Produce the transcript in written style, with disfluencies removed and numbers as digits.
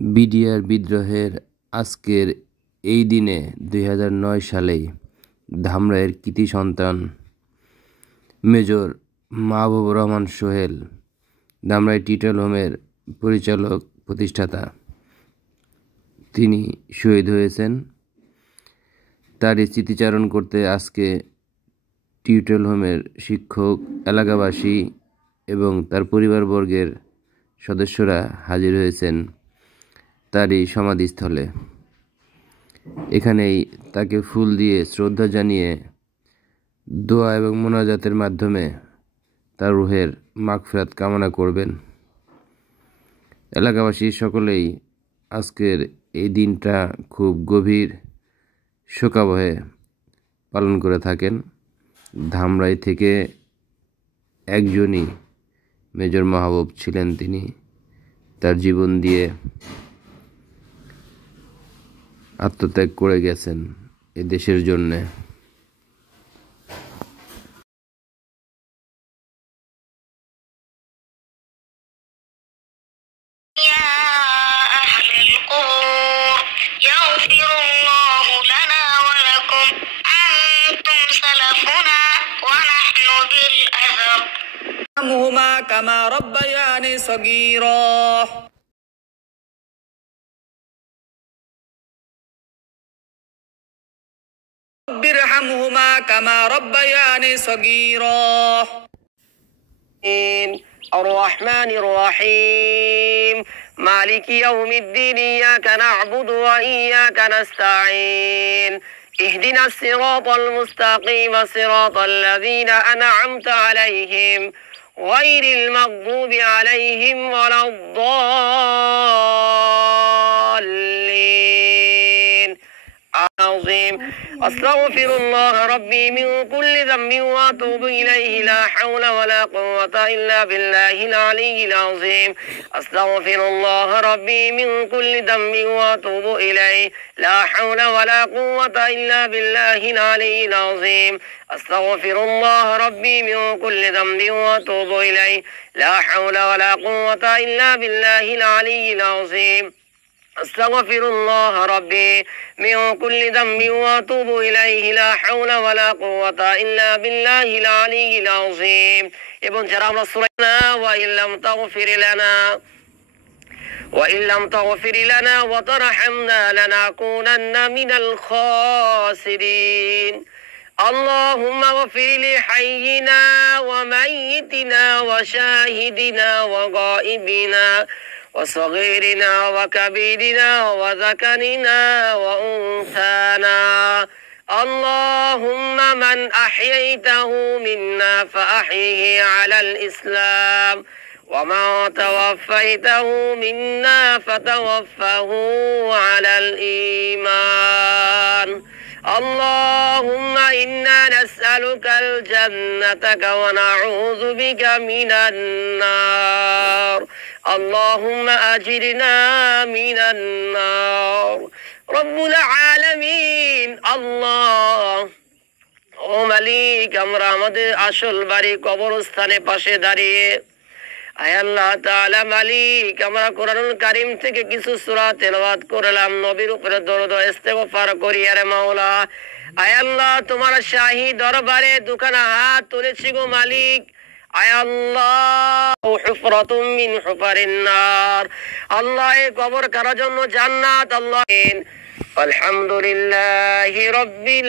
BDR বিদ্রোহের আজকের এই দিনে ২০০৯ সালেই ধামরাইয়ের কৃতি সন্তান মেজর মাহবুবুর রহমান সোহেল, ধামরাই টিটল হোমের পরিচালক প্রতিষ্ঠাতা, তিনি শহীদ হয়েছেন। তারই স্মৃতিচারণ করতে আজকে টিটল হোমের শিক্ষক, এলাকাবাসী এবং তার পরিবারবর্গের সদস্যরা হাজির হয়েছেন তারই সমাধিস্থলে। এখানেই তাকে ফুল দিয়ে শ্রদ্ধা জানিয়ে দোয়া এবং মোনাজাতের মাধ্যমে তার রুহের মাগফিরাত কামনা করবেন। এলাকাবাসী সকলেই আজকের এই দিনটা খুব গভীর শোকাবহে পালন করে থাকেন। ধামরাই থেকে একজনই মেজর মাহবুব ছিলেন, তিনি তার জীবন দিয়ে আত্মত্যাগ করে গেছেন এ দেশের জন্যে। كما ربياني صغيرا رب ارحمهما كما ربياني صغيرا. الرحمن الرحيم مالك يوم الدين إياك نعبد وإياك نستعين اهدنا الصراط المستقيم صراط الذين أنعمت عليهم غير المغضوب عليهم ولا الضالين. عظيم. أستغفر الله ربي من كل ذنب وأتوب إليه لا حول ولا قوة إلا بالله العلي العظيم. أستغفر الله ربي من كل ذنب وأتوب إليه لا حول ولا قوة إلا بالله العلي العظيم. أستغفر الله ربي من كل ذنب وأتوب إليه لا حول ولا قوة إلا بالله العلي العظيم. أستغفر الله ربي من كل ذنب وأتوب إليه لا حول ولا قوة إلا بالله العلي العظيم. এবং যারা আমরা সূরা وإن لم تغفر لنا وترحمنا لنكونن من الخاسرين. اللهم اغفر لحينا وميتنا وشاهدنا وغائبنا وصغيرنا وكبيرنا وذكرنا وأنثانا. اللهم من أحييته منا فأحيه على الإسلام وما توفيته منا فتوفه على الإيمان. اللهم إنا نسألك الجنة ونعوذ بك من النار. اللهم أجرنا من النار. رب العالمين الله ও মালিক, আমরা আমাদের আসল বাড়ি কবরস্থানে পাশে দাঁড়িয়ে আয় আল্লাহ তাআলা মালিক, আমরা কোরআনুল কারীম থেকে কিছু সূরা তেলাওয়াত করলাম, নবীর উপরে দরুদ ও ইস্তেগফার করি। আরে মাওলা, আয় আল্লাহ তোমার শাহী দরবারে দুখানা হাত তুলেছি গো মালিক। আয় আল্লাহ হুফরাতুম মিন হুফারিন নার, আল্লাহ এই কবর কারার জন্য জান্নাত। আল্লাহ আলহামদুলিল্লাহি রাব্বিল